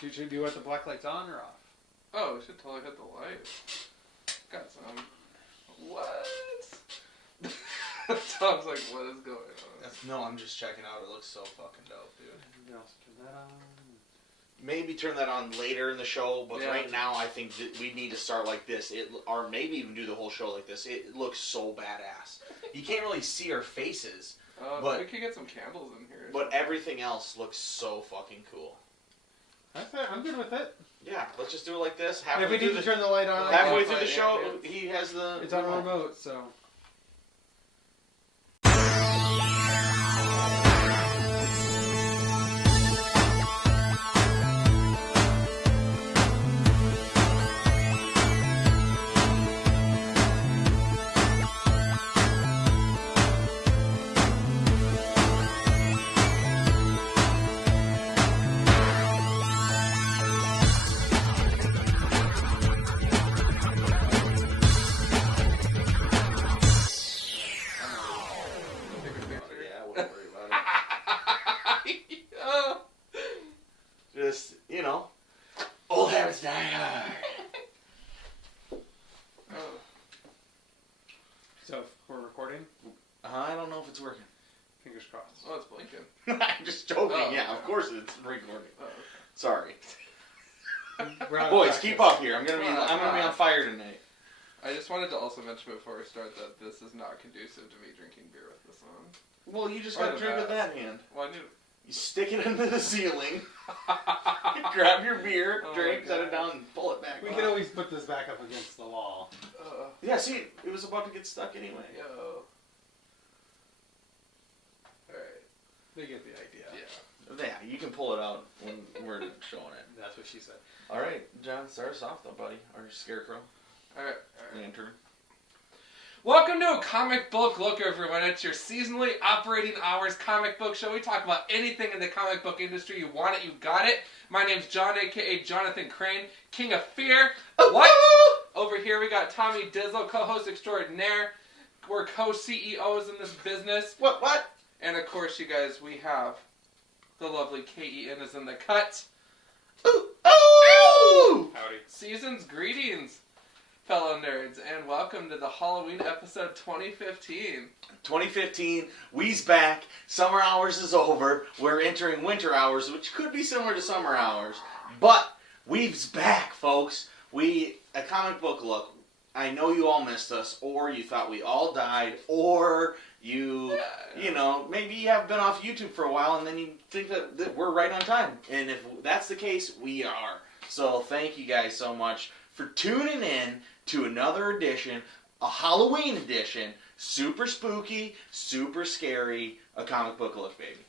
Do you want the black lights on or off? Oh, we should totally hit the light. Got some. What? Tom's like, what is going on? No, I'm just checking out. It looks so fucking dope, dude. Turn that on. Maybe turn that on later in the show, but right now I think that we need to start like this. Or maybe even do the whole show like this. It looks so badass. You can't really see our faces, but we could get some candles in here. But everything else looks so fucking cool. I'm good with it. Yeah, let's just do it like this. If we need to turn the light on, halfway through the show, he has the... It's on a remote, so... Just, old habits die hard. So, we're recording? I don't know if it's working. Fingers crossed. Oh, it's blinking. I'm just joking. Oh, yeah, okay. Of course it's recording. Oh. Sorry. Boys, keep up here. I'm gonna be on fire tonight. I just wanted to also mention before we start that this is not conducive to me drinking beer with this on. Well, you just gotta drink with that hand. Well, I knew. You stick it into the ceiling, grab your beer, drink, set it down, and pull it back. We can always put this back up against the wall. Yeah, see, it was about to get stuck anyway. Yo. Alright. They get the idea. Yeah, you can pull it out when we're showing it. That's what she said. Alright, John, start us off though, buddy. Or Scarecrow. Alright. Lantern. Welcome to a comic book look, everyone. It's your seasonally operating hours comic book show. We talk about anything in the comic book industry. You want it, you got it. My name's John, a.k.a. Jonathan Crane, King of Fear. What? Over here we got Tommy Dizzle, co-host extraordinaire. We're co-CEOs in this business. What? And of course, you guys, we have the lovely K.E.N. is in the cut. Ooh! Howdy. Season's greetings, fellow nerds, and welcome to the Halloween episode 2015. 2015, we's back. Summer hours is over. We're entering winter hours, which could be similar to summer hours. But we's back, folks. A comic book look. I know you all missed us, or you thought we all died, or maybe you have been off YouTube for a while and then you think that we're right on time. And if that's the case, we are. So thank you guys so much for tuning in to another edition, a Halloween edition, super spooky, super scary, a comic book look, baby.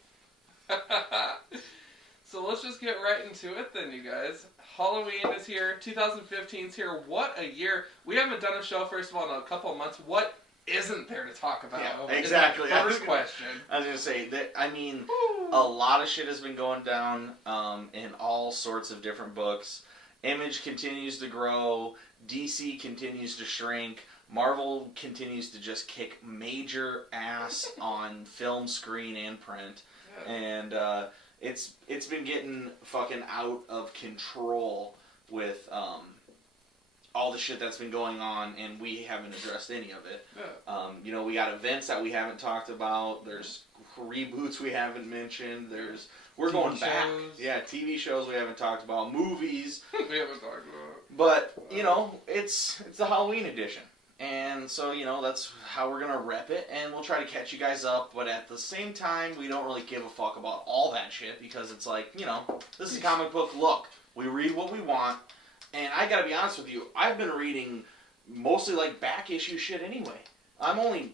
So let's just get right into it then, you guys. Halloween is here, 2015's here. What a year. We haven't done a show, first of all, in a couple of months. What isn't there to talk about? Yeah, exactly. First question. I was going to say, a lot of shit has been going down in all sorts of different books. Image continues to grow. DC continues to shrink. Marvel continues to just kick major ass on film, screen, and print. Yeah. And it's been getting fucking out of control with all the shit that's been going on, and we haven't addressed any of it. Yeah. We got events that we haven't talked about. There's reboots we haven't mentioned. We're going back. Yeah, TV shows we haven't talked about. Movies. We haven't talked about. But, it's the Halloween edition. And so, that's how we're going to rep it. And we'll try to catch you guys up. But at the same time, we don't really give a fuck about all that shit. Because it's like, this is a comic book look. We read what we want. And I got to be honest with you. I've been reading mostly like back issue shit anyway. I'm only,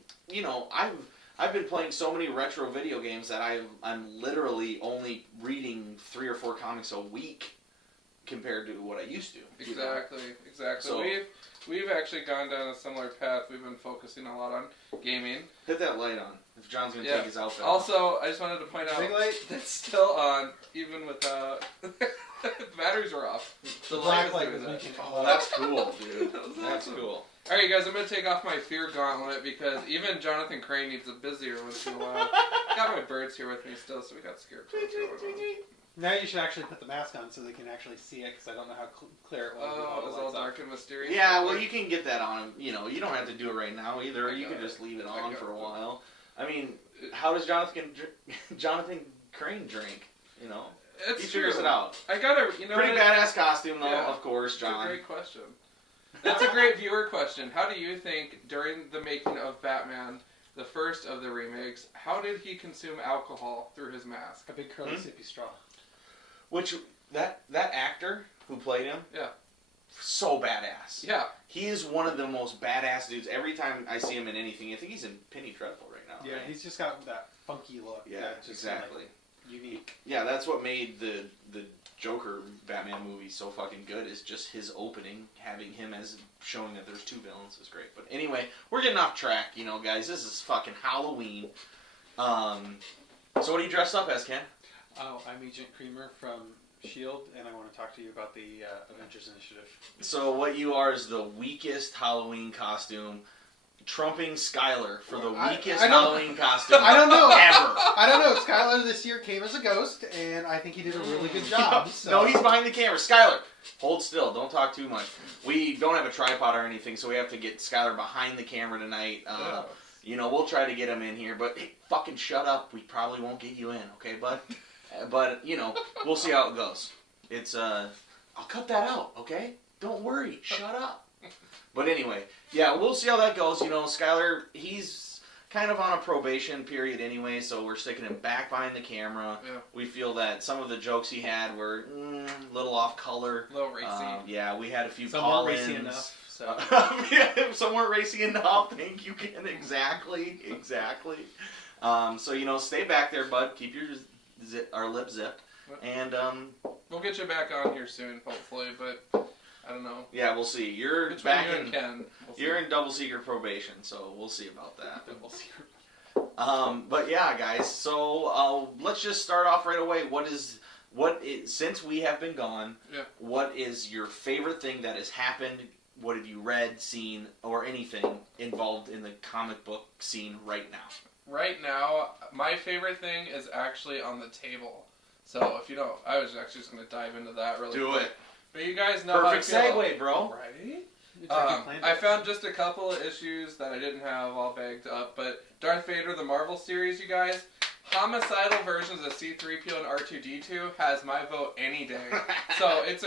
I've been playing so many retro video games that I'm literally only reading 3 or 4 comics a week compared to what I used to. Exactly. So we've actually gone down a similar path. We've been focusing a lot on gaming. Hit that light on if John's going to take his outfit. Also, I just wanted to point out that's still on even without the batteries are off. The black light was making it. Oh, that's cool, dude. That's cool. Alright, you guys, I'm going to take off my fear gauntlet because even Jonathan Crane needs a busier once in a while. Got my birds here with me still, so we got scarecrows going on. Now you should actually put the mask on so they can actually see it, because I don't know how clear it was. Oh, it was all dark and mysterious. Yeah, well, you can get that on. You know, you don't have to do it right now either. You can got just leave it I on got for a it. while. I mean, how does Jonathan Crane drink? You know, It's he figures true. it out. I gotta, Pretty badass costume though, Yeah. of course, That's John. a great question. That's a great viewer question. How do you think, during the making of Batman, the first of the remakes, how did he consume alcohol through his mask? A big curly sippy straw. Which that actor who played him, Yeah. so badass. Yeah. He is one of the most badass dudes. Every time I see him in anything, I think he's in Penny Dreadful right now. Yeah, right? he's just got that funky look. Yeah, that's just exactly. Like, unique. Yeah, that's what made the Joker Batman movie so fucking good, is just his opening, having him as showing that there's two villains is great. But anyway, we're getting off track, you know, guys. This is fucking Halloween. So what are you dressed up as, Ken? Oh, I'm Agent Creamer from S.H.I.E.L.D., and I want to talk to you about the Avengers Initiative. So what you are is the weakest Halloween costume, trumping Skylar for the weakest I don't- Halloween costume I don't know. ever. I don't know. Skylar this year came as a ghost, and I think he did a really good job. So. No, he's behind the camera. Skylar, hold still. Don't talk too much. We don't have a tripod or anything, so we have to get Skylar behind the camera tonight. You know, we'll try to get him in here, but hey, fucking shut up. We probably won't get you in, okay, bud? But, you know, we'll see how it goes. It's, I'll cut that out, okay? Don't worry. Shut up. But anyway, yeah, we'll see how that goes. You know, Skylar, he's kind of on a probation period anyway, so we're sticking him back behind the camera. Yeah. We feel that some of the jokes he had were a little off color. A little racy. Yeah, we had a few Some call-ins. weren't racy enough. So. Yeah, some weren't racy enough. Thank you, Ken. Exactly. So, you know, stay back there, bud. Keep your our lip zipped. And, We'll get you back on here soon, hopefully, but I don't know. yeah, we'll see. You're Between back you in... and Ken, we'll see. You're in double secret probation, so we'll see about that. We'll see. But yeah, guys. So let's just start off right away. Since we have been gone? Yeah. What is your favorite thing that has happened? What have you read, seen, or anything involved in the comic book scene right now? Right now, my favorite thing is actually on the table. So if you don't, I was actually just going to dive into that really quick. Do it. But you guys know Perfect how I feel. segue, bro. Right? I found just a couple of issues that I didn't have all bagged up, but Darth Vader, the Marvel series, you guys, homicidal versions of C-3PO and R2-D2 has my vote any day. So it's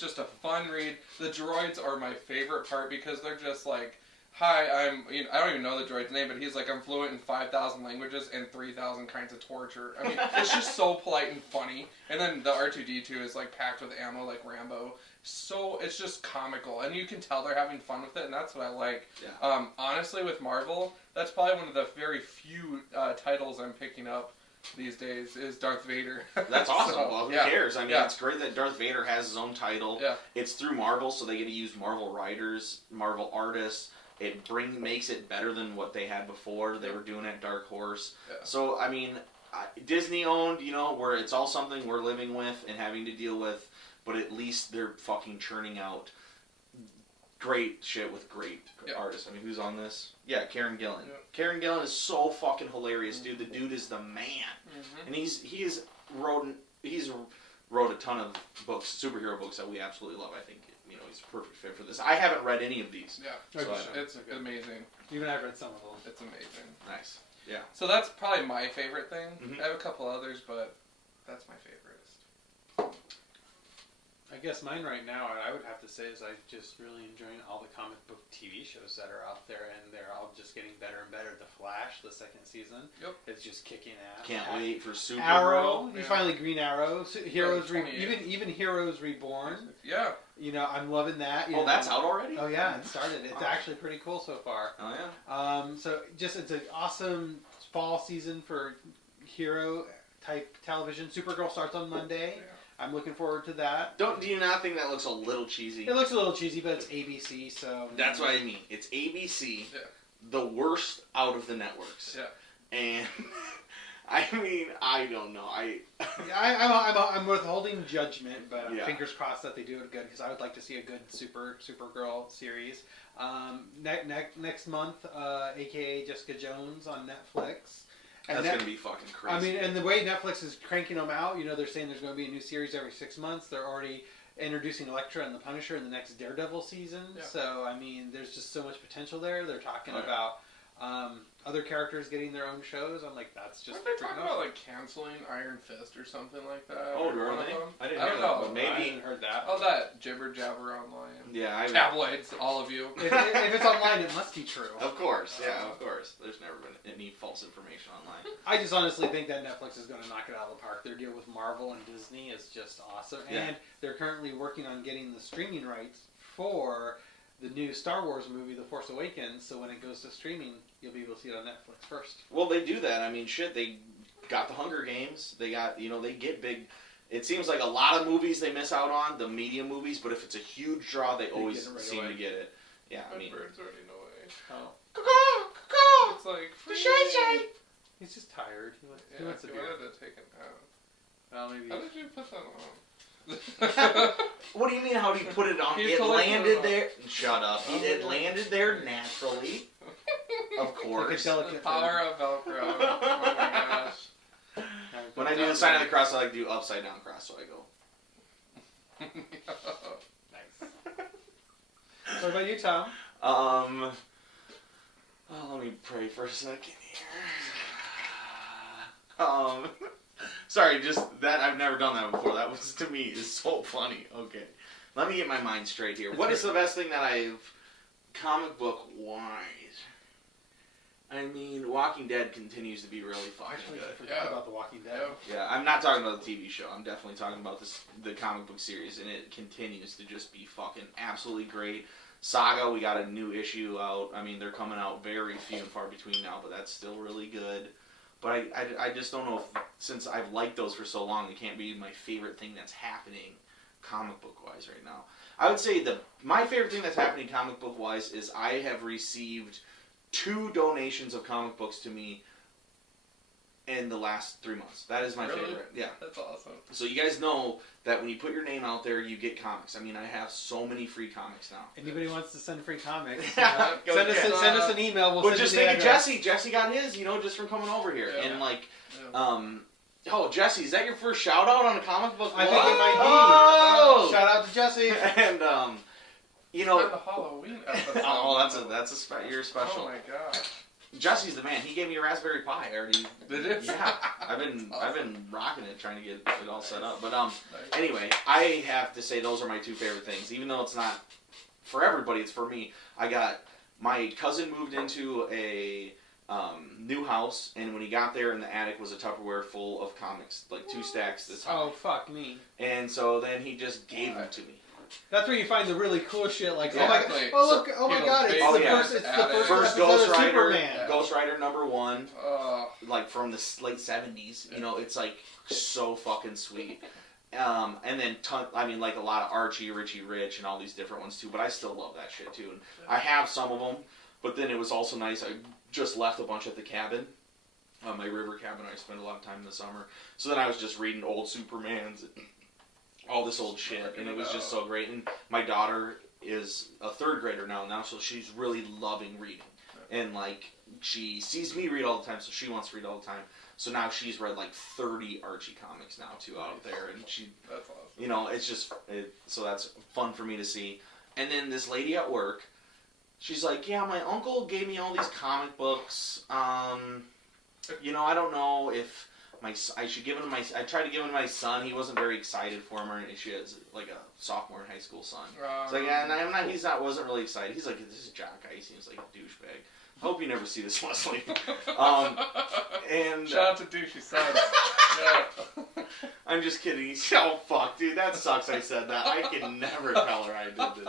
just a fun read. The droids are my favorite part because they're just like, hi, I don't even know the droid's name, but he's like, I'm fluent in 5,000 languages and 3,000 kinds of torture. I mean, it's just so polite and funny. And then the R2-D2 is like packed with ammo like Rambo. So it's just comical, and you can tell they're having fun with it, and that's what I like. Yeah. Honestly, with Marvel, that's probably one of the very few titles I'm picking up these days is Darth Vader. That's awesome. So, Well, who yeah. cares? I mean, Yeah. it's great that Darth Vader has his own title. Yeah. It's through Marvel, so they get to use Marvel writers, Marvel artists. It makes it better than what they had before. They were doing it Dark Horse. Yeah. So, I mean, Disney owned, you know, where it's all something we're living with and having to deal with, but at least they're fucking churning out great shit with great artists. I mean, who's on this? Yeah, Karen Gillan. Yeah. Karen Gillan is so fucking hilarious, dude. The dude is the man. Mm-hmm. And he's wrote a ton of books, superhero books that we absolutely love. I think, you know, he's a perfect fit for this. I haven't read any of these. Yeah, So it's amazing. Even I've read some of them. It's amazing. Nice. Yeah. So that's probably my favorite thing. Mhm. I have a couple others, but that's my favorite. I guess mine right now, I would have to say, is I'm just really enjoying all the comic book TV shows that are out there, and they're all just getting better and better. The Flash, the second season, it's just kicking ass. Can't wait for Supergirl. Arrow, Yeah. finally Green Arrow, Heroes, 28. even Heroes Reborn. Yeah. You know, I'm loving that. You Oh, know. that's out already? Oh yeah, it started. It's Wow. actually pretty cool so far. Oh yeah. So just it's an awesome fall season for hero type television. Supergirl starts on Monday. Yeah. I'm looking forward to that. Do you not think that looks a little cheesy? It looks a little cheesy, but it's ABC, so That's what I mean. It's ABC, Yeah. the worst out of the networks. Yeah. And I mean, I don't know. I'm withholding judgment, but Yeah. fingers crossed that they do it good because I would like to see a good Supergirl series. Next month, aka Jessica Jones on Netflix, That's going to be fucking crazy. I mean, and the way Netflix is cranking them out, they're saying there's going to be a new series every 6 months. They're already introducing Elektra and the Punisher in the next Daredevil season. Yeah. So, I mean, there's just so much potential there. They're talking about other characters getting their own shows. I'm like, that's just... Aren't they talking about, like, canceling Iron Fist or something like that? Oh, really? I didn't know. Maybe. I hadn't heard that. All that jibber-jabber online. Yeah, tabloids, all of you. If it's online, it must be true. Of course, yeah, of course. There's never been any false information online. I just honestly think that Netflix is going to knock it out of the park. Their deal with Marvel and Disney is just awesome. Yeah. And they're currently working on getting the streaming rights for the new Star Wars movie, The Force Awakens, so when it goes to streaming, you'll be able to see it on Netflix first. Well, they do that. I mean, shit, they got the Hunger Games. They got, they get big. It seems like a lot of movies they miss out on, the media movies, but if it's a huge draw, they always seem to get it. Yeah, I mean. Bird's already know away. Oh. Caw-caw! It's like, the shy. He's just tired. He wants to wanted to take a nap. Well, maybe. How did you put that on? What do you mean? How do you put it on? It landed there. Shut up. It landed there naturally. Of course. The power of Velcro. Oh my gosh. When I do the sign of the cross, I like to do upside down cross, so I go. Nice. So what about you, Tom? Let me pray for a second here. Sorry, just that I've never done that before. That was, to me, is so funny. Okay. Let me get my mind straight here. What is the best thing that I've comic book wise? I mean, Walking Dead continues to be really fucking good. I forgot about The Walking Dead. Yeah, I'm not talking about the TV show. I'm definitely talking about the comic book series, and it continues to just be fucking absolutely great. Saga, we got a new issue out. I mean, they're coming out very few and far between now, but that's still really good. But I just don't know if, since I've liked those for so long, they can't be my favorite thing that's happening comic book-wise right now. I would say my favorite thing that's happening comic book-wise is I have received 2 donations of comic books to me in the last 3 months. That is my favorite. Yeah. That's awesome. So you guys know that when you put your name out there, you get comics. I mean, I have so many free comics now. Anybody wants to send free comics, send us an email. We'll just think of Jesse. Jesse got his, just from coming over here. Yeah. And oh, Jesse, is that your first shout out on a comic book? I think it might be. Oh! Shout out to Jesse. And the Halloween episode. Oh, you're special. Oh my gosh. Jesse's the man. He gave me a Raspberry Pi. I already did it. Yeah, I've been rocking it, trying to get it all set up. But anyway, I have to say those are my 2 favorite things. Even though it's not for everybody, it's for me. My cousin moved into a new house, and when he got there, in the attic was a Tupperware full of comics, like 2 stacks this high. Oh, fuck me. And so then he just gave them to me. That's where you find the really cool shit, like, exactly. oh my god, it's the first Ghost Rider, Superman. Yeah. Ghost Rider #1, like from the late 70s, it's like so fucking sweet. And then, like a lot of Archie, Richie Rich, and all these different ones too, but I still love that shit too. And I have some of them, but then it was also nice, I just left a bunch at the cabin. My river cabin, I spent a lot of time in the summer. So then I was just reading old Supermans, all this old shit, and it was just so great. And my daughter is a 3rd grader now, so she's really loving reading. And, she sees me read all the time, so she wants to read all the time. So now she's read, 30 Archie comics now, too, out there. And that's awesome. It's just, so that's fun for me to see. And then this lady at work, she's like, yeah, my uncle gave me all these comic books. I don't know if I should give him I tried to give him to my son. He wasn't very excited for him, and she has a sophomore in high school son. It's like, yeah, wasn't really excited. He's like, this is Jock guy. He seems like a douchebag. I hope you never see this, Wesley. And shout out to douchey sons. Yeah. I'm just kidding. Oh fuck, dude, that sucks. I said that. I can never tell her I did this.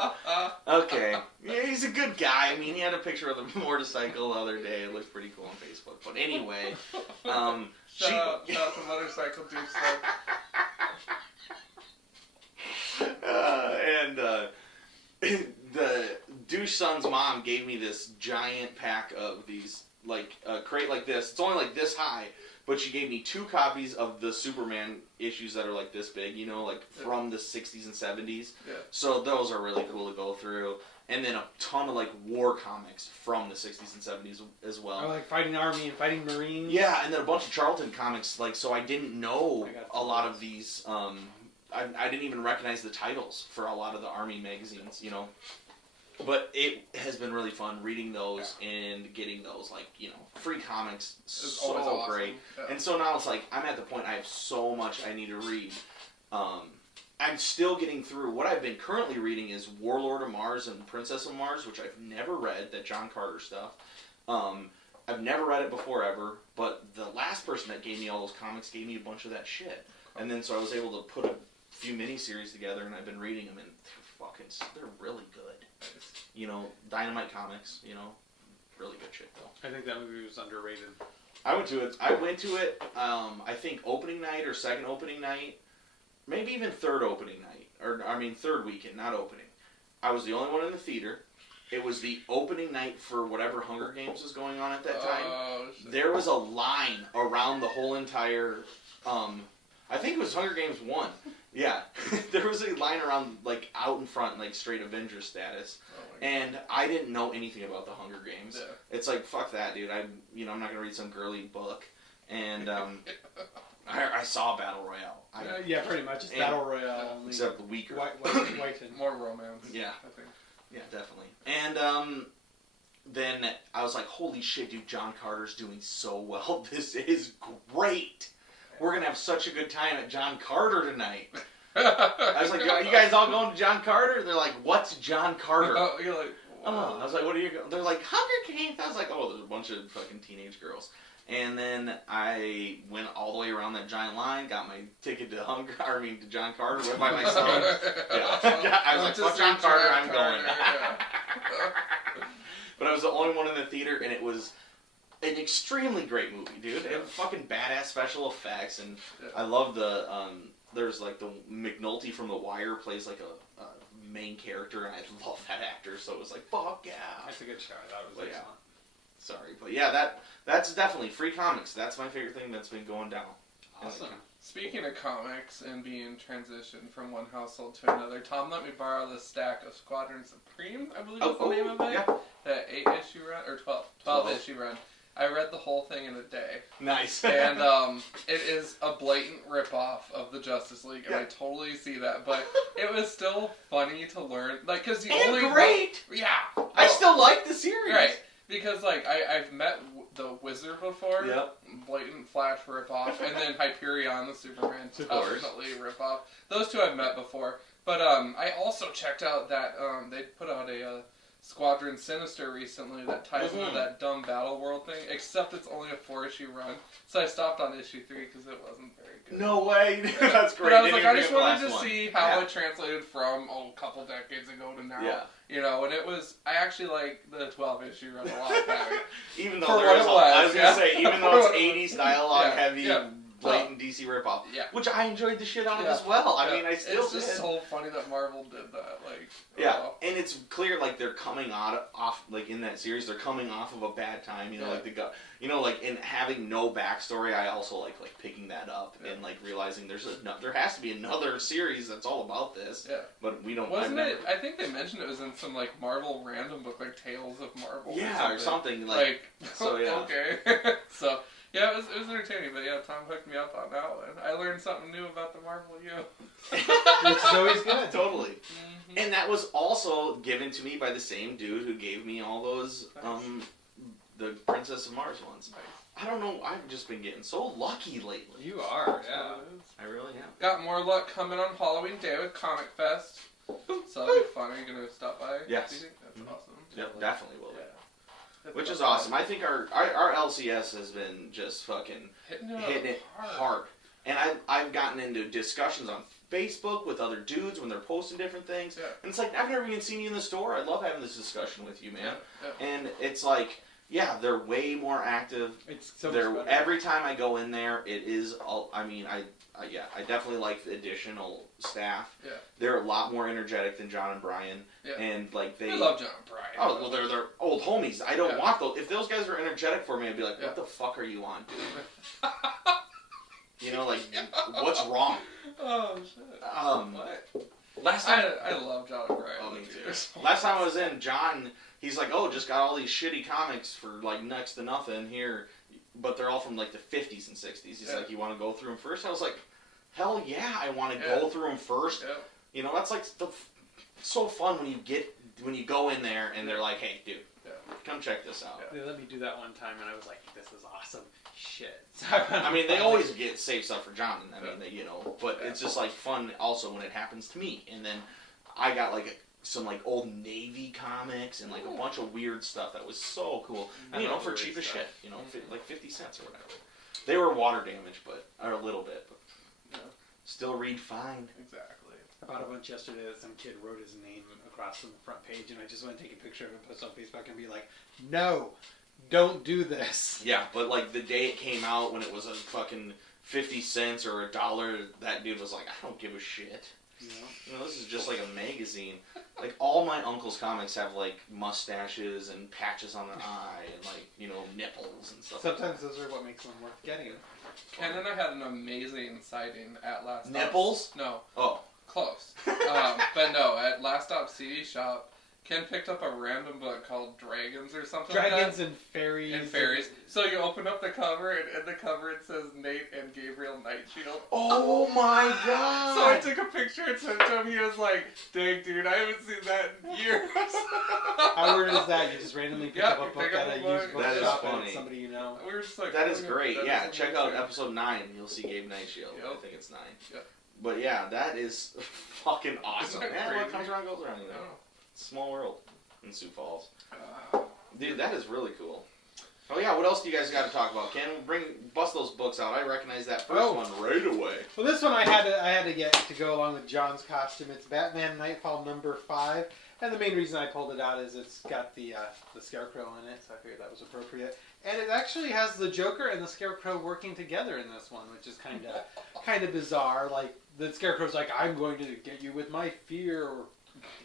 Okay, yeah, he's a good guy. I mean, he had a picture of the motorcycle the other day. It looked pretty cool on Facebook. But anyway, shout out to motorcycle douche and the douche son's mom gave me this giant pack of these like a crate like this. It's only like this high, but she gave me 2 copies of the Superman issues that are like this big, you know, like from the 60s and 70s. Yeah. So those are really cool to go through. And then a ton of like war comics from the 60s and 70s as well. Or like Fighting Army and Fighting Marines. Yeah, and then a bunch of Charlton comics. Like, so I didn't know a lot of these. I didn't even recognize the titles for a lot of the Army magazines, you know. But it has been really fun reading those and getting those, like, you know, free comics. It's so awesome. great. Yeah. And so now it's like, I'm at the point I have so much I need to read. I'm still getting through. What I've been currently reading is Warlord of Mars and Princess of Mars, which I've never read, that John Carter stuff. I've never read it before ever, but the last person that gave me all those comics gave me a bunch of that shit. And then so I was able to put a few miniseries together, and I've been reading them, and they're really good. You know, Dynamite Comics, you know, really good shit though. I think that movie was underrated. I went to it, I think opening night or second opening night, maybe even third opening night, third weekend, not opening. I was the only one in the theater. It was the opening night for whatever Hunger Games was going on at that time. There was a line around the whole entire, I think it was Hunger Games 1. Yeah. There was a line around, like, out in front, like, straight Avengers status. And I didn't know anything about the Hunger Games. Yeah. It's like, fuck that, dude. I'm not going to read some girly book. And, I saw Battle Royale. Yeah, pretty much. It's Battle Royale. Except the weaker. White and more romance. Yeah. I think. Yeah, definitely. And then I was like, holy shit, dude, John Carter's doing so well. This is great. We're going to have such a good time at John Carter tonight. I was like, are you guys all going to John Carter? They're like, what's John Carter? You're like, oh. I was like, what are you going? They're like, Hunger Games. I was like, oh, there's a bunch of fucking teenage girls. And then I went all the way around that giant line, got my ticket to John Carter with by myself. Yeah. I was like, fuck John Carter, I'm going. But I was the only one in the theater, and it was an extremely great movie, dude. And fucking badass special effects, and I love the, there's like the McNulty from The Wire plays like a main character, and I love that actor, so it was like, fuck yeah. That's a good show. That was excellent. Yeah. Sorry, but yeah, that's definitely free comics. That's my favorite thing that's been going down. Awesome. Speaking of comics and being transitioned from one household to another, Tom let me borrow the stack of Squadron Supreme, I believe is the name of it. Yeah. That 8-issue run, or 12-issue run. I read the whole thing in a day. Nice. And it is a blatant ripoff of the Justice League, and I totally see that. But it was still funny to learn, like, because great. Yeah. I still like the series. Right. Because, like, I've met the Wizard before. Yep. Blatant Flash ripoff. And then Hyperion, the Superman, definitely ripoff. Those two I've met before. But I also checked out that they put out a Squadron Sinister recently that ties into that dumb Battle World thing, except it's only a 4-issue run. So I stopped on issue 3 because it wasn't very good. No way. That's great. But I was like, I just wanted to see how it translated from a couple decades ago to now. Yeah. You know, and it was, I actually like the 12-issue run a lot better. Even though For there was, I was going to say, even though it's 80s dialogue heavy, blatant DC ripoff, which I enjoyed the shit out of as well. I mean, I still It's just so funny that Marvel did that. Like, and it's clear, like, they're coming off, like, in that series, they're coming off of a bad time, you know, like, like, in having no backstory, I also like picking that up and, like, realizing there has to be another series that's all about this, but we don't. Wasn't it, I think they mentioned it was in some, like, Marvel random book, like, Tales of Marvel or something, like so, yeah. Okay. So, yeah, it was entertaining, but yeah, Tom hooked me up on that one. I learned something new about the Marvel U. Which is always good. Totally. Mm-hmm. And that was also given to me by the same dude who gave me all those, the Princess of Mars ones. I don't know, I've just been getting so lucky lately. You are, yeah. I really am. Got more luck coming on Halloween Day with Comic Fest. So that'll be fun. Are you going to stop by? Yes. Do you think? That's awesome. Yep, definitely will. Yeah. Which is awesome. I think our LCS has been just fucking hitting it hard. And I've gotten into discussions on Facebook with other dudes when they're posting different things. Yeah. And it's like, I've never even seen you in the store. I love having this discussion with you, man. Yeah. And it's like, yeah, they're way more active. It's so every time I go in there, it is, I mean, yeah, I definitely like the additional staff. Yeah. They're a lot more energetic than John and Brian. Yeah. And like I love John and Brian. Oh well, they're old homies. I don't want those. If those guys were energetic for me, I'd be like, what the fuck are you on, dude? You know, like, what's wrong? Oh shit. What? Last time I love John and Brian. Oh, me too. Last time I was in, John, he's like, oh, just got all these shitty comics for like next to nothing here, but they're all from like the 50s and 60s. He's like, you want to go through them first? I was like, hell yeah, I want to go through them first. Yeah. You know, that's like so fun when you go in there and they're like, hey, dude, come check this out. They let me do that one time, and I was like, this is awesome. Shit. I mean, they always get safe stuff for John. I mean, you know, but it's just like fun also when it happens to me. And then I got like some like old Navy comics and like a bunch of weird stuff that was so cool. And, you know, for cheap as shit. You know, like 50 cents or whatever. They were water damaged, or a little bit, but still read fine. Exactly. I bought a bunch yesterday that some kid wrote his name across from the front page, and I just want to take a picture of it and post it on Facebook and be like, no, don't do this. Yeah, but like the day it came out when it was a fucking 50 cents or $1, that dude was like, I don't give a shit. You know, this is just like a magazine. Like, all my uncle's comics have, like, mustaches and patches on their eye and, like, you know, nipples and stuff. Sometimes those are what makes them worth getting. And then I had an amazing sighting at Last Stop. Nipples? No. Oh. Close. But no, at Last Stop CD Shop, Ken picked up a random book called Dragons or something Dragons like that. and Fairies. And Fairies. So you open up the cover, and in the cover it says Nate and Gabriel Nightshield. Oh my god! So I took a picture and sent it to him. He was like, dang, dude, I haven't seen that in years. How weird is that? You just randomly pick up a book at a used that bookshop is funny. and somebody you know. We were just like, that is great. Yeah, check out episode. episode 9. You'll see Gabe Nightshield. Yep. I think it's 9. Yep. But yeah, that is fucking awesome. Isn't that Man, crazy? what comes around goes around, you know. Small world in Sioux Falls. Dude, that is really cool. Oh yeah, what else do you guys got to talk about? Ken, bust those books out. I recognize that first one right away. Well, this one I had to get to go along with John's costume. It's Batman Nightfall #5, and the main reason I pulled it out is it's got the Scarecrow in it, so I figured that was appropriate. And it actually has the Joker and the Scarecrow working together in this one, which is kind of bizarre. Like the Scarecrow's like, I'm going to get you with my fear.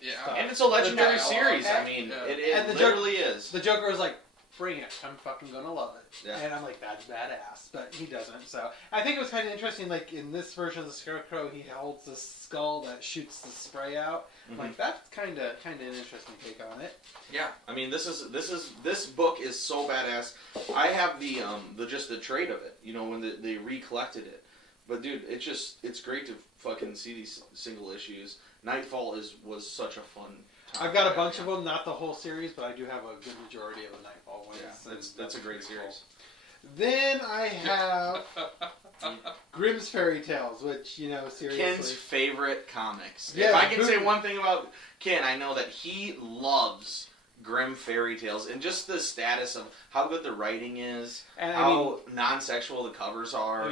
Yeah, stuff. And it's a legendary series. I mean, it literally is. The Joker was like, bring it. I'm fucking gonna love it. Yeah. And I'm like, that's badass. But he doesn't. So I think it was kind of interesting. Like in this version of the Scarecrow, he holds this skull that shoots the spray out. Mm-hmm. Like that's kind of an interesting take on it. Yeah. I mean, this book is so badass. I have the just the trade of it. You know, when they recollected it. But dude, it's great to fucking see these single issues. Nightfall was such a fun time. I've got a bunch of them, not the whole series, but I do have a good majority of the Nightfall ones. Yeah, that's a great series. Cool. Then I have Grimm's Fairy Tales, which, you know, seriously. Ken's favorite comics. Yeah, if I can say one thing about Ken, I know that he loves Grimm Fairy Tales and just the status of how good the writing is, and how non-sexual the covers are.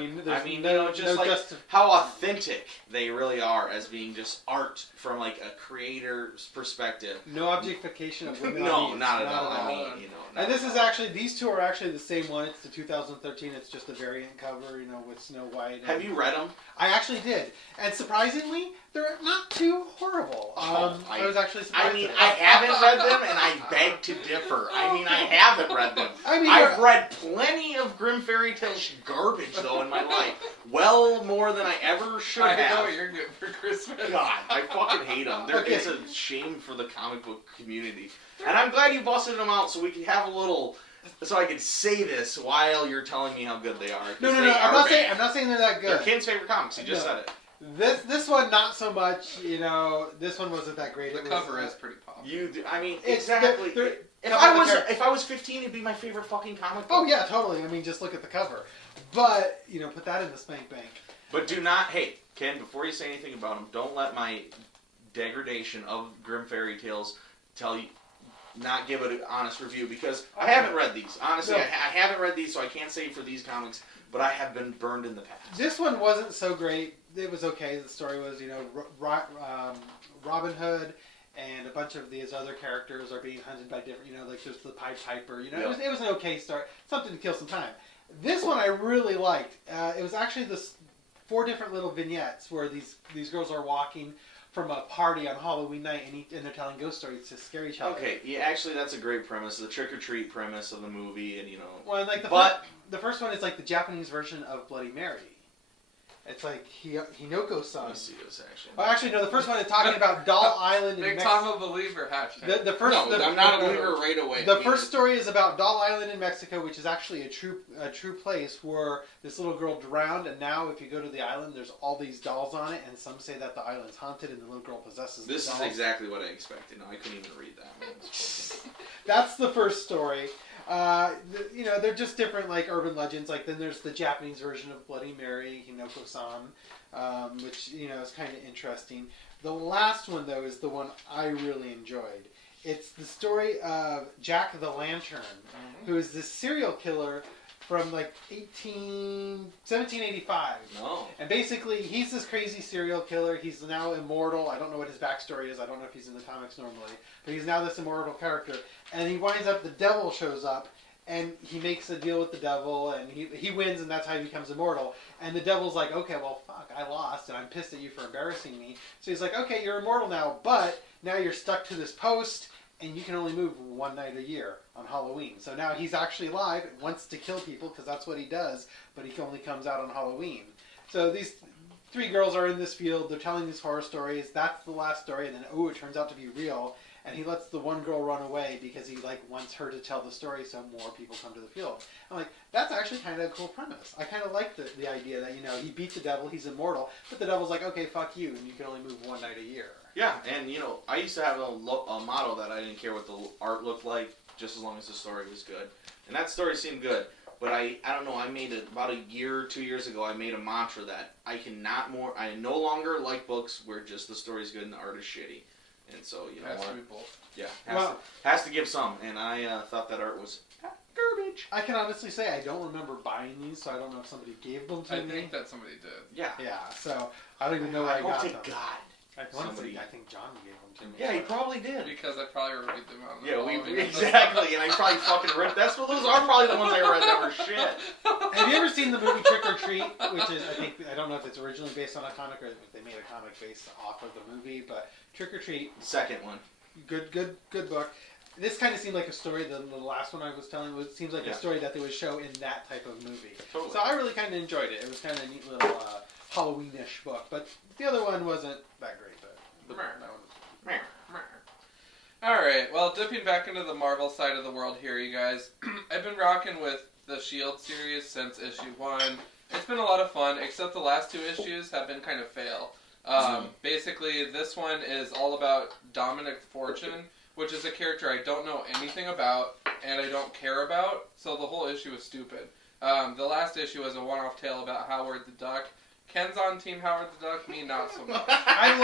How authentic they really are as being just art from like a creator's perspective. No objectification of women. No, not at all. I mean, you know. And this is actually, these two are actually the same one. It's the 2013. It's just a variant cover, you know, with Snow White. Have you read them? I actually did, and surprisingly, they're not too horrible. I was actually surprised. I mean, I haven't read them, and I beg to differ. I mean, I haven't read them. I mean, I've read plenty of Grimm Fairy Tales garbage though in my life. Well, more than I ever should have. I know what you're getting for Christmas. God, I fucking hate them. It's a shame for the comic book community. And I'm glad you busted them out so we can have a little, so I can say this while you're telling me how good they are. No. I'm not saying they're that good. They're Ken's favorite comics. You just said it. This one not so much. You know, this one wasn't that great. The cover is pretty popular. I mean, exactly. If I was 15, it'd be my favorite fucking comic book. Oh yeah, totally. I mean, just look at the cover. But you know, put that in the spank bank. But do not, hey Ken, before you say anything about them, don't let my degradation of Grimm Fairy Tales not give it an honest review, because I haven't read these. Honestly, no. I haven't read these, so I can't say for these comics, but I have been burned in the past. This one wasn't so great. It was okay. The story was, you know, Robin Hood and a bunch of these other characters are being hunted by different, you know, like there's the Pied Piper. You know, it was an okay start. Something to kill some time. This one I really liked. It was actually 4 different little vignettes where these girls are walking from a party on Halloween night and they're telling ghost stories to scare each other. Okay, yeah, actually that's a great premise, the trick or treat premise of the movie, and Well, and like the first one is like the Japanese version of Bloody Mary. It's like Hinoko-san. Let me see this actually. Oh, actually, no. The first one is talking about Doll Island in Big Mexico. Tom a believer hashtag. I'm not a believer right away. The first story is about Doll Island in Mexico, which is actually a true place where this little girl drowned, and now if you go to the island, there's all these dolls on it, and some say that the island's haunted, and the little girl possesses. This the is dolls. exactly what I expected. No, I couldn't even read that. That's the first story. They're just different like urban legends. Like then there's the Japanese version of Bloody Mary, Hinoko-san, which is kind of interesting. The last one though is the one I really enjoyed. It's the story of Jack the Lantern, who is this serial killer from like 1785. No. And basically, he's this crazy serial killer. He's now immortal. I don't know what his backstory is. I don't know if he's in the comics normally. But he's now this immortal character. And he winds up, the devil shows up, and he makes a deal with the devil, and he wins, and that's how he becomes immortal. And the devil's like, okay, well, fuck, I lost, and I'm pissed at you for embarrassing me. So he's like, okay, you're immortal now, but now you're stuck to this post, and you can only move one night a year on Halloween. So now he's actually alive, wants to kill people, because that's what he does, but he only comes out on Halloween. So these 3 girls are in this field, they're telling these horror stories, that's the last story, and then, it turns out to be real, and he lets the one girl run away because he wants her to tell the story so more people come to the field. I'm like, that's actually kind of a cool premise. I kind of like the idea that, he beat the devil, he's immortal, but the devil's like, okay, fuck you, and you can only move one night a year. Yeah, and I used to have a motto that I didn't care what the art looked like, just as long as the story was good. And that story seemed good. But I don't know, I made it about a year or 2 years ago, I made a mantra that I no longer like books where just the story's good and the art is shitty. And so, has to be both. Yeah, has to give some. And I thought that art was garbage. I can honestly say I don't remember buying these, so I don't know if somebody gave them to me. I think that somebody did. Yeah. Yeah, so I don't even know where I got them. God. I think John gave them to me. Yeah, he probably did. Because I probably read them out. Exactly, and I probably fucking read. Those are probably the ones I read that were shit. Have you ever seen the movie Trick or Treat? Which is, I don't know if it's originally based on a comic or if they made a comic based off of the movie, but Trick or Treat. Second one. Good book. This kind of seemed like a story. The last one I was telling seems like a story that they would show in that type of movie. Totally. So I really kind of enjoyed it. It was kind of a neat little Halloween-ish book, but the other one wasn't that great. But that one. Alright, well, dipping back into the Marvel side of the world here, you guys. I've been rocking with the S.H.I.E.L.D. series since issue 1. It's been a lot of fun, except the last 2 issues have been kind of fail. Basically, this one is all about Dominic Fortune, which is a character I don't know anything about, and I don't care about, so the whole issue is stupid. The last issue was a one-off tale about Howard the Duck. Ken's on Team Howard the Duck, me not so much. I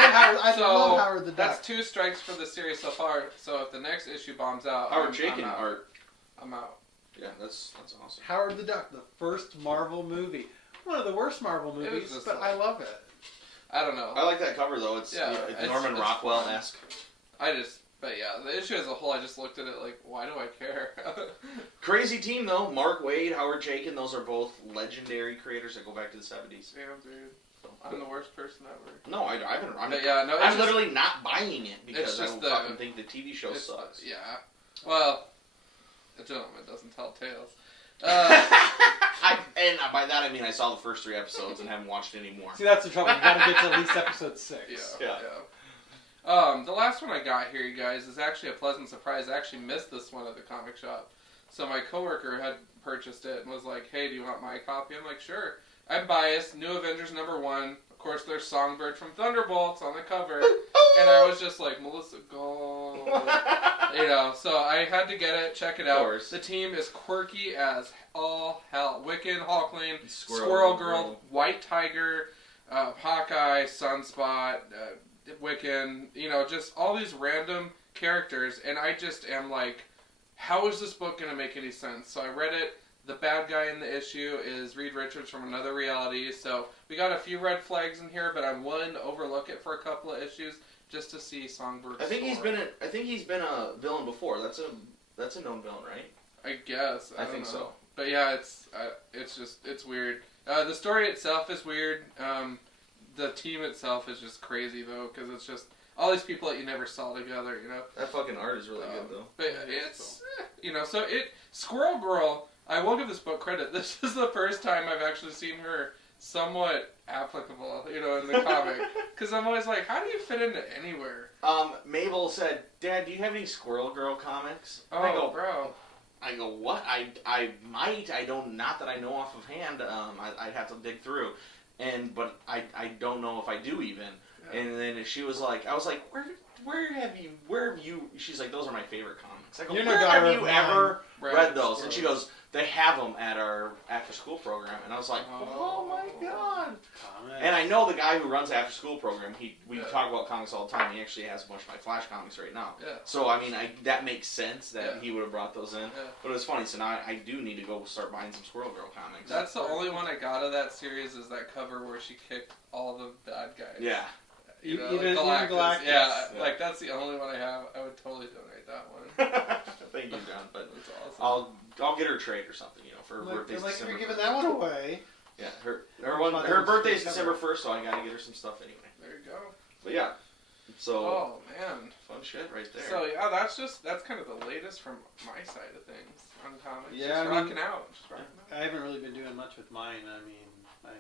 love Howard the Duck. That's 2 strikes for the series so far, so if the next issue bombs out, Howard Chaykin art. I'm out. Yeah, that's awesome. Howard the Duck, the first Marvel movie. One of the worst Marvel movies, but I love it. I don't know. I like that cover, though. It's Norman Rockwell-esque. But yeah, the issue as a whole, I just looked at it like, why do I care? Crazy team, though. Mark Waid, Howard Chaykin, those are both legendary creators that go back to the 70s. Damn, dude. I'm the worst person ever. No, I'm literally not buying it because I don't fucking think the TV show sucks. Yeah. Well, a gentleman doesn't tell tales. And by that I mean I saw the first 3 episodes and haven't watched any more. See, that's the trouble. You gotta get to at least episode 6. Yeah. The last one I got here, you guys, is actually a pleasant surprise. I actually missed this one at the comic shop. So my coworker had purchased it and was like, hey, do you want my copy? I'm like, sure. I'm biased. New Avengers #1. Of course, there's Songbird from Thunderbolts on the cover. And I was just like, Melissa, go. So I had to get it, check it out. The team is quirky as all hell. Wiccan, Hulkling, Squirrel Girl, White Tiger, Hawkeye, Sunspot, Wiccan, just all these random characters, and I just am like, how is this book going to make any sense? So I read it. The bad guy in the issue is Reed Richards from Another Reality, so we got a few red flags in here, but I'm willing to overlook it for a couple of issues just to see Songbird's I think he's been a villain before. That's a known villain, right? I guess. I think know. so. But yeah, it's weird. The story itself is weird. The team itself is just crazy though, because it's just all these people that you never saw together. That fucking art is really good though. But it's Squirrel Girl. I will give this book credit. This is the first time I've actually seen her somewhat applicable, in the comic. Because I'm always like, how do you fit into anywhere? Mabel said, "Dad, do you have any Squirrel Girl comics?" Oh, bro. I go, what? I might. I don't. Not that I know off of hand. I'd have to dig through, but I don't know if I do even. Yeah. And then she was like, I was like, where have you? She's like, those are my favorite comics. I go, where have you ever read those? And she goes, they have them at our after school program. And I was like, oh my god. And I know the guy who runs the after school program. We talk about comics all the time. He actually has a bunch of my Flash comics right now. Yeah. So I mean, that makes sense that he would have brought those in. Yeah. But it was funny. So now I do need to go start buying some Squirrel Girl comics. That's the only one I got of that series is that cover where she kicked all the bad guys. Yeah. Even Galactus. Yeah, like that's the only one I have. I would totally donate that one. Thank you, John. But that's awesome. I'll get her a trade or something, for her birthday. Like you're giving that one away. Yeah, her birthday is December 1st, so I gotta get her some stuff anyway. There you go. But yeah, so. Oh man, fun shit right there. So yeah, that's kind of the latest from my side of things on comics. Yeah, just rocking out. I haven't really been doing much with mine. I mean, I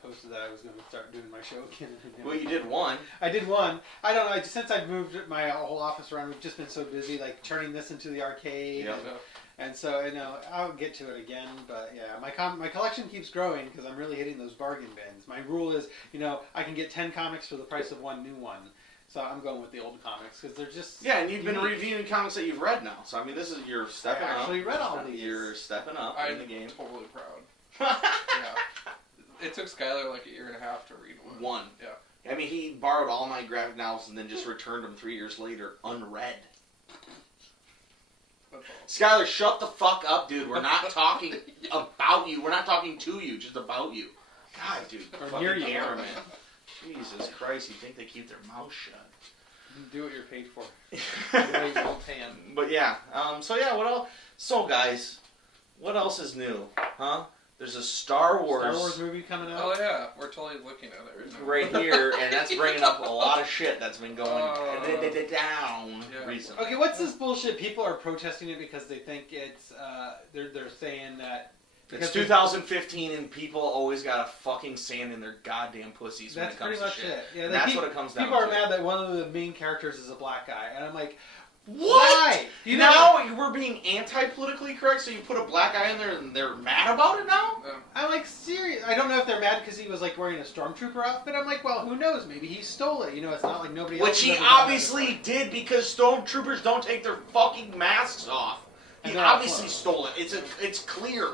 posted that I was going to start doing my show again. Well, you did one. I did one. I don't know. Since I've moved my whole office around, we've just been so busy, like turning this into the arcade. Yep. And so, I'll get to it again. But yeah, my collection keeps growing because I'm really hitting those bargain bins. My rule is, I can get 10 comics for the price of one new one. So I'm going with the old comics because they're just and you've been reviewing comics that you've read now. So I mean, this is you're stepping up. I actually read all these. You're stepping up in the game. I'm totally proud. Yeah. It took Skylar like a year and a half to read one. Yeah. I mean, he borrowed all my graphic novels and then just returned them 3 years later, unread. Skylar, shut the fuck up, dude. We're not talking about you. We're not talking to you, just about you. God, dude. Or near you, cameraman. Jesus Christ, you think they keep their mouth shut. Do what you're paid for. You won't pay them. But yeah, what else? So guys, what else is new? Huh? There's a Star Wars movie coming out. Oh yeah, we're totally looking at it right here, and that's bringing up a lot of shit that's been going down recently. Okay, what's this bullshit? People are protesting it because they think it's they're saying that it's 2015 and people always got a fucking sand in their goddamn pussies when it comes to shit. That's pretty much it. Yeah, that's what it comes down to. People are mad that one of the main characters is a black guy, and I'm like, what? Why? Now we're being anti-politically correct, so you put a black guy in there and they're mad about it now? I'm like, serious. I don't know if they're mad because he was like wearing a stormtrooper outfit. I'm like, well, who knows? Maybe he stole it. It's not like nobody else. Which he obviously did because stormtroopers don't take their fucking masks off. He obviously stole it. It's clear.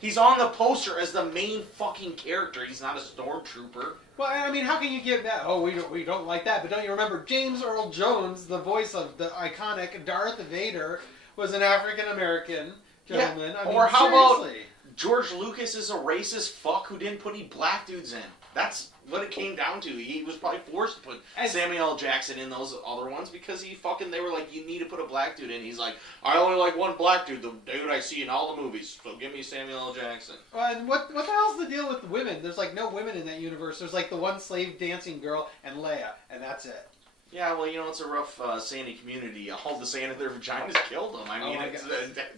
He's on the poster as the main fucking character. He's not a stormtrooper. Well, I mean, how can you get that? Oh, we don't like that. But don't you remember James Earl Jones, the voice of the iconic Darth Vader, was an African American gentleman. Yeah. Or how about George Lucas is a racist fuck who didn't put any black dudes in? That's what it came down to. He was probably forced to put Samuel L. Jackson in those other ones because they were like, you need to put a black dude in. He's like, I only like one black dude, the dude I see in all the movies, so give me Samuel L. Jackson. Well, and what the hell's the deal with women? There's like no women in that universe. There's like the one slave dancing girl and Leia, and that's it. Yeah, well, it's a rough sandy community. All the sand in their vaginas killed them. I mean, it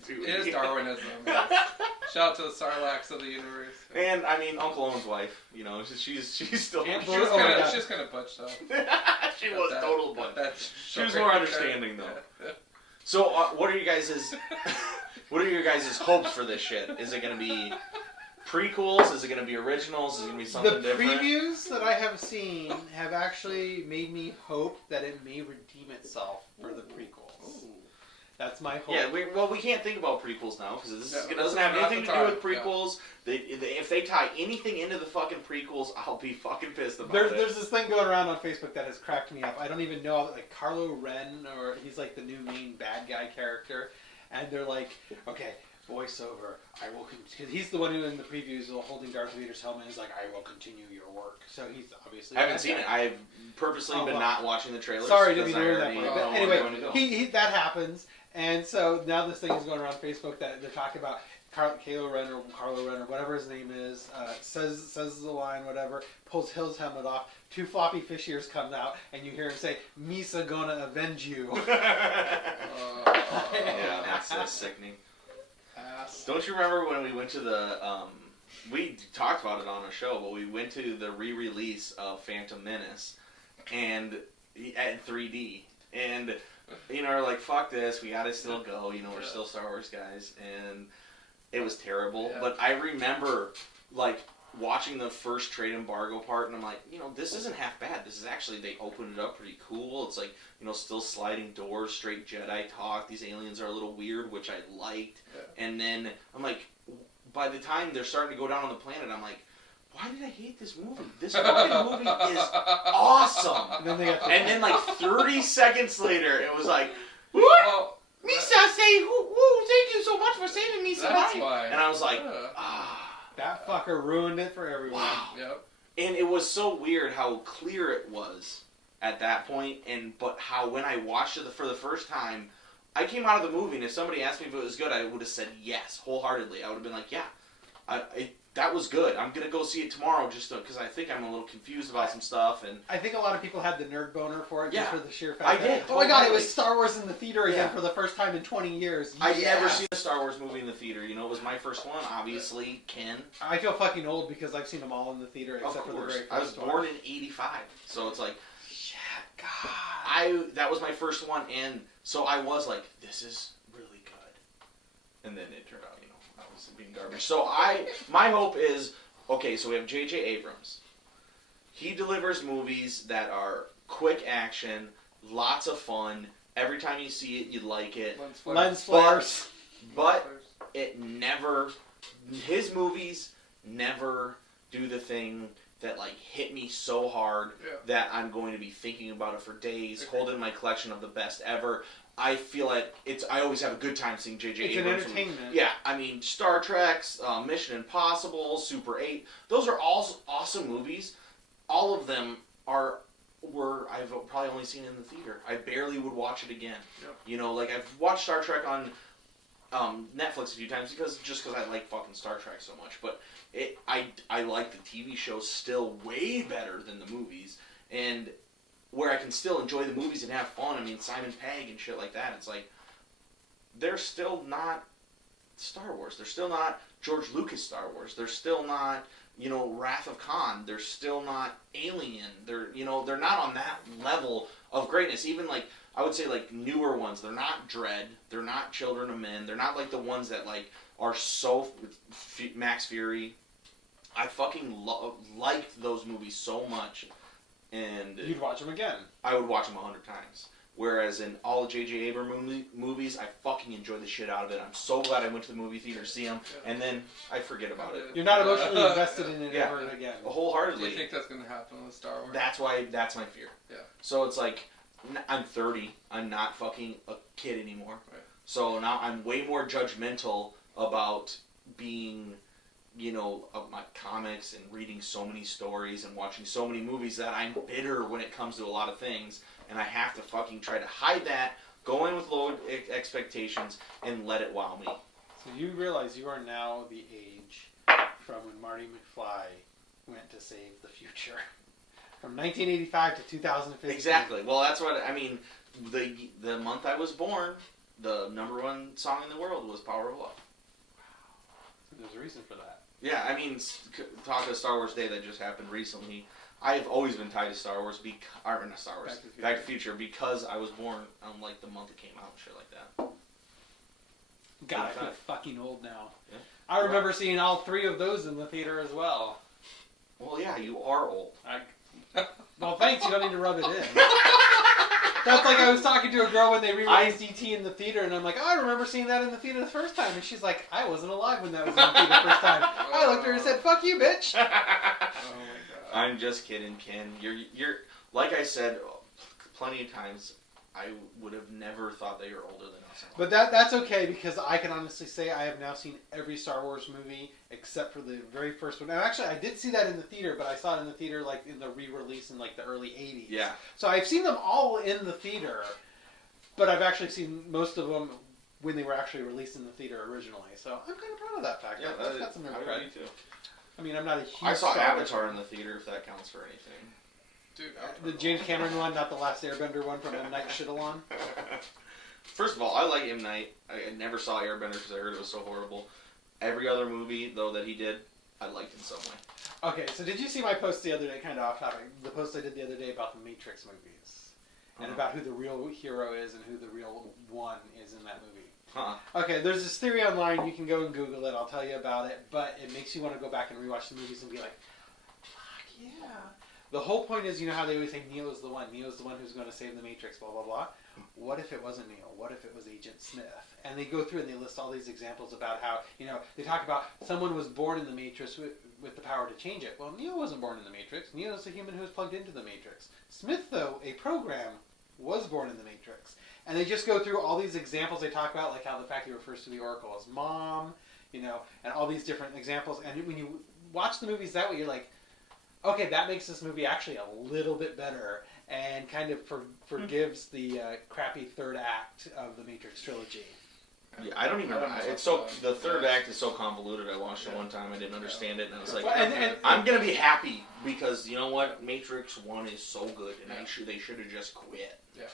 is Darwinism. Shout out to the Sarlaccs of the universe. And, I mean, Uncle Owen's wife, she's still... She's kind of butched up. She was total butch. She was more understanding, though. So, what are your guys' hopes for this shit? Is it going to be prequels? Is it going to be originals? Is it going to be something different? The previews that I have seen have actually made me hope that it may redeem itself for the prequels. Ooh. That's my hope. Yeah, we can't think about prequels now because it doesn't have anything to do with prequels. Yeah. If they tie anything into the fucking prequels, I'll be fucking pissed about it. There's this thing going around on Facebook that has cracked me up. I don't even know, like Kylo Ren, or he's like the new main bad guy character, and they're like, okay, voiceover, I will continue. He's the one who in the previews is holding Darth Vader's helmet is like, I will continue your work. So he's obviously... I haven't seen it. I've purposely been not watching the trailers. Sorry, didn't even know that part. But anyway, that happens. And so now this thing is going around Facebook that they're talking about Kylo Ren or Carlo Ren or whatever his name is, says the line, whatever, pulls his helmet off, 2 floppy fish ears comes out, and you hear him say, "Misa gonna avenge you." Yeah, that's sickening. Don't you remember when we went to the, we talked about it on a show, but we went to the re-release of Phantom Menace, and at 3D, and, you know, we're like, fuck this, we gotta still go, you know, we're still Star Wars guys, and it was terrible, but I remember, like, watching the first trade embargo part, and I'm like, you know, this isn't half bad. This is actually, they opened it up pretty cool. It's like, you know, still sliding doors, straight Jedi talk. These aliens are a little weird, which I liked. Yeah. And then I'm like, by the time they're starting to go down on the planet, I'm like, why did I hate this movie? This fucking movie is awesome. And then like 30 seconds later, it was like, what? Well, Misa say, woo, thank you so much for saving me, Sabai. And I was like, that fucker ruined it for everyone. Wow. Yep. And it was so weird how clear it was at that point, but how when I watched it for the first time, I came out of the movie, and if somebody asked me if it was good, I would have said yes, wholeheartedly. I would have been like, yeah, that was good. I'm going to go see it tomorrow just because I think I'm a little confused about some stuff. And I think a lot of people had the nerd boner for it just for the sheer fact I did. Oh my god, it was Star Wars in the theater again for the first time in 20 years. I've never seen a Star Wars movie in the theater. You know, it was my first one, obviously, Ken. I feel fucking old because I've seen them all in the theater except for the very first one. I was born in 85, so it's like, shit, God. That was my first one, and so I was like, this is really good. And then it turned out, you know, I was being garbage. So my hope is, okay, so we have J.J. Abrams. He delivers movies that are quick action, lots of fun. Every time you see it, you like it. Lens flares. But it never, his movies never do the thing that like hit me so hard that I'm going to be thinking about it for days, holding my collection of the best ever. I feel like I always have a good time seeing J.J. Abrams. It's an entertainment. Yeah, I mean, Star Trek's, Mission Impossible, Super 8, those are all awesome movies. All of them I've probably only seen in the theater. I barely would watch it again. Yep. You know, like I've watched Star Trek on Netflix a few times because I like fucking Star Trek so much. But I like the TV shows still way better than the movies. And where I can still enjoy the movies and have fun. I mean, Simon Pegg and shit like that. It's like, they're still not Star Wars. They're still not George Lucas Star Wars. They're still not, you know, Wrath of Khan. They're still not Alien. They're not on that level of greatness. Even like, I would say like newer ones. They're not Dread. They're not Children of Men. They're not like the ones that like are so, Max Fury. I fucking liked those movies so much. And you'd watch them again. I would watch them 100 times. Whereas in all of J.J. Abrams movies, I fucking enjoy the shit out of it. I'm so glad I went to the movie theater to see them, and then I forget about it. You're not emotionally invested in it ever again. Wholeheartedly. Do you think that's going to happen with Star Wars? That's my fear. Yeah. So it's like, I'm 30. I'm not fucking a kid anymore. Right. So now I'm way more judgmental about being, you know, of my comics and reading so many stories and watching so many movies that I'm bitter when it comes to a lot of things, and I have to fucking try to hide that, go in with low expectations, and let it wow me. So you realize you are now the age from when Marty McFly went to save the future. From 1985 to 2015. Exactly. Well, that's what, I mean, the month I was born, the #1 song in the world was Power of Love. So there's a reason for that. Yeah, I mean, talk of Star Wars Day that just happened recently. I've always been tied to Star Wars, not Star Wars, Back to the Future, because I was born on like the month it came out and shit like that. God, I feel fucking old now. Yeah. I remember seeing all 3 of those in the theater as well. Well, yeah, you are old. Well, thanks, you don't need to rub it in. That's like I was talking to a girl when they re-released E.T. in the theater, and I'm like, oh, I remember seeing that in the theater the first time. And she's like, I wasn't alive when that was in the theater the first time. I looked at her and said, fuck you, bitch. Oh my God. I'm just kidding, Ken. You're like I said plenty of times, I would have never thought that you're older than us. But that's okay, because I can honestly say I have now seen every Star Wars movie except for the very first one. And actually, I did see that in the theater, but I saw it in the theater like in the re-release in like the early 80s. Yeah. So I've seen them all in the theater, but I've actually seen most of them when they were actually released in the theater originally. So I'm kind of proud of that fact. Yeah, That's got some credit. Me too. I mean, I'm not a huge. I saw Star Wars Avatar fan. in the theater, if that counts for anything. Dude, The James Cameron one, not the Last Airbender one from M. Night Shyamalan. First of all, I like M. Night. I never saw Airbender because I heard it was so horrible. Every other movie, though, that he did, I liked in some way. Okay, so did you see my post the other day, kind of off topic, the post I did the other day about the Matrix movies? And about who the real hero is and who the real one is in that movie. Okay, there's this theory online, you can go and Google it, I'll tell you about it, but it makes you want to go back and rewatch the movies and be like, fuck yeah. The whole point is, you know how they always say Neo's the one who's going to save the Matrix, blah, blah, blah. What if it wasn't Neo? What if it was Agent Smith? And they go through and they list all these examples about how, you know, they talk about someone was born in the Matrix with the power to change it. Well, Neo wasn't born in the Matrix. Neo's a human who was plugged into the Matrix. Smith, though, a program, was born in the Matrix. And they just go through all these examples they talk about, like how the fact he refers to the Oracle as mom, you know, and all these different examples. And when you watch the movies that way, you're like, okay, that makes this movie actually a little bit better and kind of forgives the crappy third act of the Matrix trilogy. Yeah, I don't even know. It's so the third act is so convoluted. I watched it one time. I didn't understand it, and I was like, I'm gonna be happy because you know what, Matrix 1 is so good, and they should have just quit. Yeah,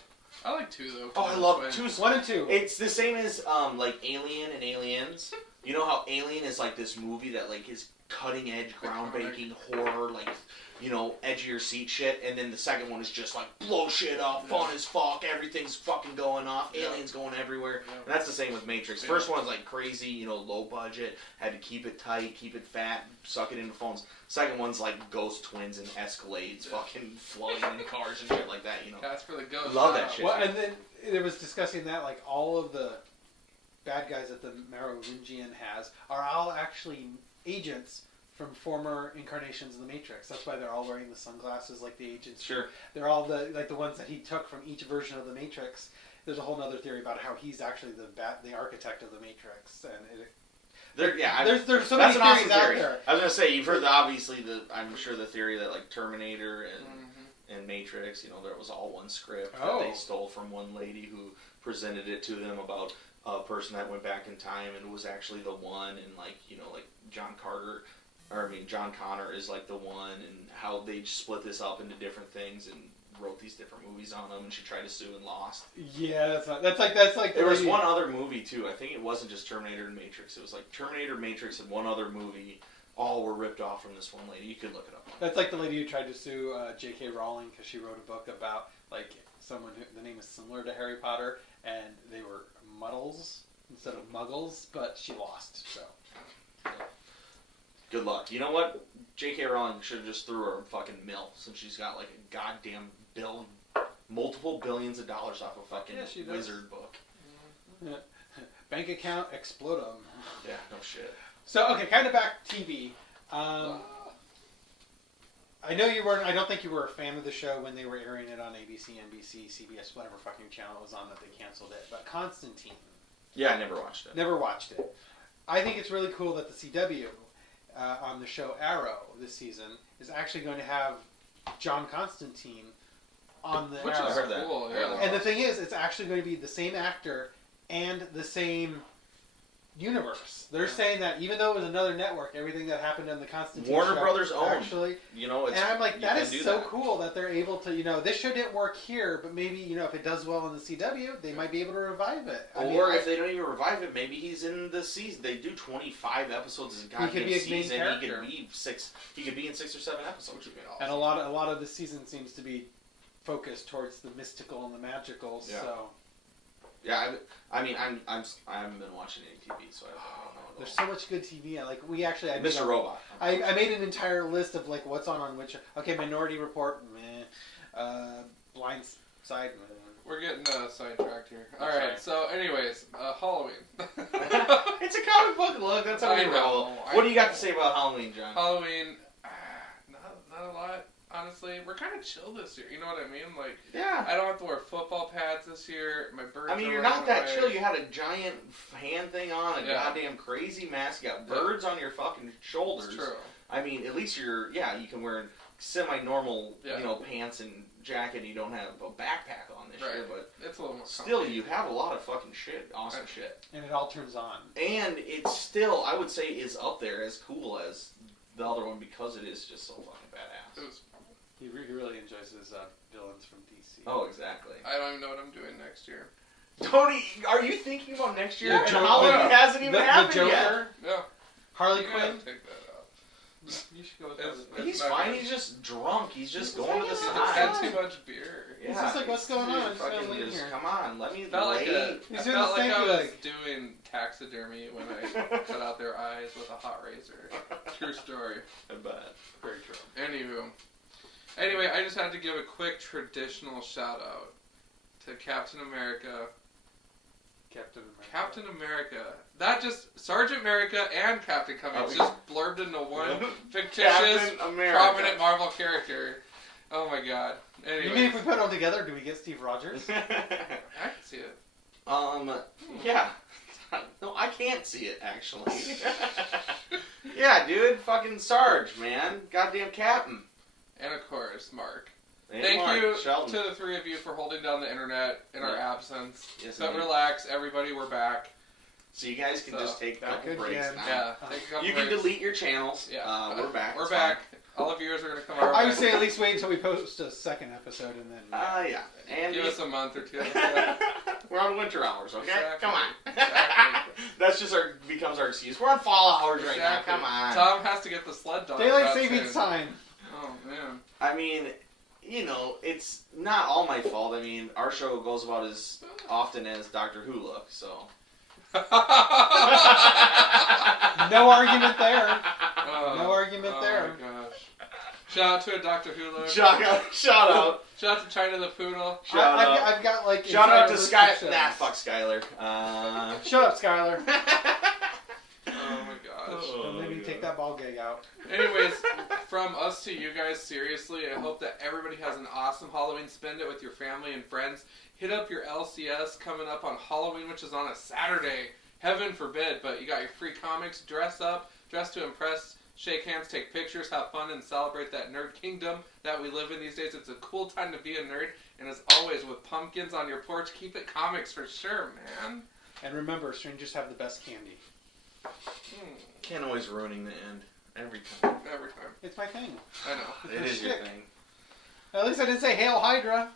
I like 2 though. Oh, I love 2. 1 and 2. It's the same as like Alien and Aliens. You know how Alien is like this movie that like is cutting edge, groundbreaking horror, like, you know, edge of your seat shit, and then the second one is just like blow shit up, fun as fuck, everything's fucking going off, aliens going everywhere. And that's the same with Matrix. First one's like crazy, you know, low budget, had to keep it tight, keep it fat, suck it into phones. Second one's like ghost twins and Escalades, fucking flying in cars and shit like that, you know. That's for the ghost. Love that shit. Well, and then it was discussing that like all of the bad guys that the Merovingian has are all actually agents from former incarnations of the Matrix. That's why they're all wearing the sunglasses like the agents. Sure. They're all the ones that he took from each version of the Matrix. There's a whole other theory about how he's actually the architect of the Matrix, and there's so many theories out there. I was gonna say you've heard I'm sure the theory that like Terminator and Matrix, you know, there was all one script that they stole from one lady who presented it to them about a person that went back in time and was actually the one, and like, you know, like John Connor is like the one, and how they split this up into different things and wrote these different movies on them, and she tried to sue and lost. Yeah, that's like there was one other movie too. I think it wasn't just Terminator and Matrix. It was like Terminator, Matrix, and one other movie. All were ripped off from this one lady. You could look it up. That's like the lady who tried to sue J.K. Rowling because she wrote a book about like someone who the name is similar to Harry Potter, and they were muddles instead of muggles, but she lost. So. Good luck. You know what? J.K. Rowling should have just threw her a fucking mill since she's got like a goddamn multiple billions of dollars off a fucking wizard book. Yeah. Bank account explodum. Yeah, no shit. So okay, kind of back TV. I know you weren't. I don't think you were a fan of the show when they were airing it on ABC, NBC, CBS, whatever fucking channel it was on that they canceled it. But Constantine. Yeah, I never watched it. Never watched it. I think it's really cool that the CW on the show Arrow this season is actually going to have John Constantine on the Which Arrow. is cool. Yeah. And the thing is, it's actually going to be the same actor and the same universe. They're saying that even though it was another network, everything that happened on the Constantine Warner show Brothers owned. Actually, you know, it's, and I'm like, that is so that. cool that they're able to, you know, this show didn't work here, but maybe, you know, if it does well in the CW, they might be able to revive it. If they don't even revive it, maybe he's in the season. They do 25 episodes as a goddamn season. He could be in 6 or 7 episodes. Which would be awesome. And a lot of the season seems to be focused towards the mystical and the magical. Yeah. So. Yeah, I haven't been watching any TV, so I don't know. There's so much good TV. Mr. Robot. I made an entire list of like what's on which. Okay, Minority Report, meh. Blind Side. Meh. We're getting sidetracked here. All right. So, anyways, Halloween. It's a comic book. Look, that's how we roll. What do you got to say about Halloween, John? Halloween, not a lot. Honestly, we're kind of chill this year. You know what I mean? Like, yeah. I don't have to wear football pads this year. My birds. I mean, you're not that chill. You had a giant hand thing on, a goddamn crazy mask. You got birds on your fucking shoulders. It's true. I mean, at least you can wear semi-normal, you know, pants and jacket and you don't have a backpack on this year, but it's a little more still, you have a lot of fucking shit, awesome shit. And it all turns on. And it's still, I would say, is up there as cool as the other one because it is just so fucking badass. He really enjoys his villains from DC. Oh, exactly. I don't even know what I'm doing next year. Tony, are you thinking about next year? Yeah, And Halloween hasn't even happened the Joker, yet. Yeah. Harley You gotta Quinn. take that out. You should go with It's- that. He's not fine. good. He's just drunk. He's just He's going to the hanging He's side. had too much beer. Yeah, He's just like, what's going on? I'm just fucking gonna leave just, here. come on, let me Felt like wait. I He's felt doing like the I same was thing. doing taxidermy when I cut out their eyes with a hot razor. True story. I bet. Very true. Anyway, I just had to give a quick traditional shout out to Captain America. Captain America. Not just Sergeant America and Captain Cummings, just blurbed into one fictitious, Captain America. prominent Marvel character. Oh my god. You mean Anyway, if we put them together, do we get Steve Rogers? I can see it. Yeah. No, I can't see it, actually. Yeah, dude. Fucking Sarge, man. Goddamn Captain. And of course, Mark. And Thank Mark you Sheldon. to the three of you for holding down the internet in our absence. Yes, But indeed. relax, everybody, we're back. So you guys can just take a back couple breaks again. now. Yeah, take a couple You can breaks. delete your channels. Yeah, We're back. We're It's back. All of yours are going to come our I way. would say at least wait until we post a second episode and then. Yeah. And Give us a month or two. we're on winter hours, okay? Exactly. Come on. Exactly. That's just becomes our excuse. We're on fall hours right now. Exactly. Come on. Tom has to get the sled dog. Daylight out savings soon. time. Oh man. I mean, you know, it's not all my fault. I mean, our show goes about as often as Doctor Who look, so. No argument there. Oh, No argument there. Oh my gosh. Shout out to a Doctor Who look. Shout out. Shout out to China the Poodle. Shout out. I've got like. Shout out to entire Sky. list of Nah, shows. fuck Skylar. Shut up, Skylar. Oh my gosh. Don't make me take that ball gag out. Anyways, from us to you guys, seriously, I hope that everybody has an awesome Halloween. Spend it with your family and friends. Hit up your LCS coming up on Halloween, which is on a Saturday. Heaven forbid, but you got your free comics. Dress up, dress to impress, shake hands, take pictures, have fun, and celebrate that nerd kingdom that we live in these days. It's a cool time to be a nerd, and as always, with pumpkins on your porch, keep it comics for sure, man. And remember, strangers have the best candy. Ken always ruining the end. Every time. Every time. It's my thing. I know. It is your Shtick. thing. At least I didn't say Hail Hydra.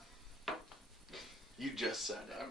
You just said it.